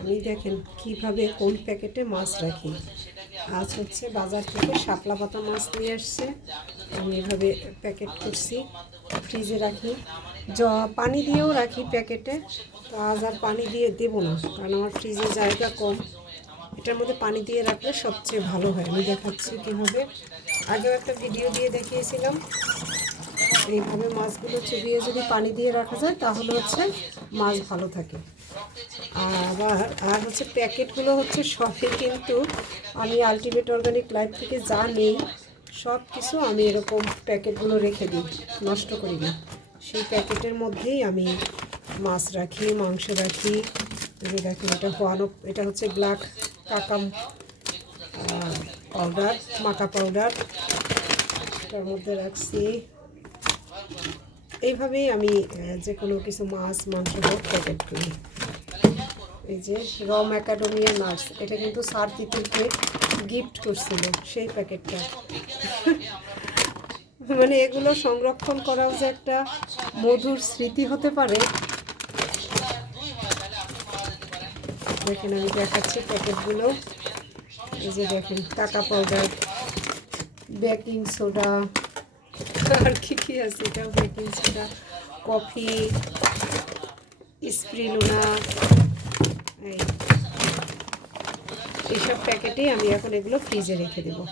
আমি দেখেন কিভাবে কোন প্যাকেটে মাছ রাখি। আজ হচ্ছে বাজার থেকে শাপলা পাতা মাছ নিয়ে আসছে, আমি এভাবে প্যাকেট করছি, ফ্রিজে রাখি। পানি দিয়েও রাখি প্যাকেটে, তো আজ আর পানি দিয়ে দেবো না, কারণ আমার ফ্রিজে জায়গা কম। এটার মধ্যে পানি দিয়ে রাখলে সবচেয়ে ভালো হয়। আমি দেখাচ্ছি কীভাবে, আগেও একটা ভিডিও দিয়ে দেখিয়েছিলাম। এইভাবে মাছগুলো চুবিয়ে যদি পানি দিয়ে রাখা যায় তাহলে হচ্ছে মাছ ভালো থাকে। আর হচ্ছে প্যাকেটগুলো হচ্ছে সবই কিন্তু আমি আলটিমেট অর্গানিক লাইফ থেকে যা নেই সব কিছু আমি এরকম প্যাকেটগুলো রেখে দিই, নষ্ট করি না। সেই প্যাকেটের মধ্যেই আমি মাছ রাখি, মাংস রাখি। দেখুন এটা হচ্ছে ব্ল্যাক কাকাম পাউডার, মাকা পাউডার, এটার মধ্যে রাখছি। এইভাবেই আমি যে কোনো কিছু মাছ মাংস প্যাকেট করি। এই যে র ম্যাকাডোমিয়া নাটস, এটা কিন্তু স্যার তিতিরকে গিফট করছিল সেই প্যাকেটটা। মানে এগুলো সংরক্ষণ করাও যে একটা মধুর স্মৃতি হতে পারে। দেখেন আমি দেখাচ্ছি প্যাকেটগুলো। এই যে দেখেন কাকা পাউডার, বেকিং সোডা, আর কি আছে, এটাও বেকিং সোডা, কফি, স্প্রিলুনা, এইসব প্যাকেটেই আমি এখন এগুলো ফ্রিজে রেখে দেবো।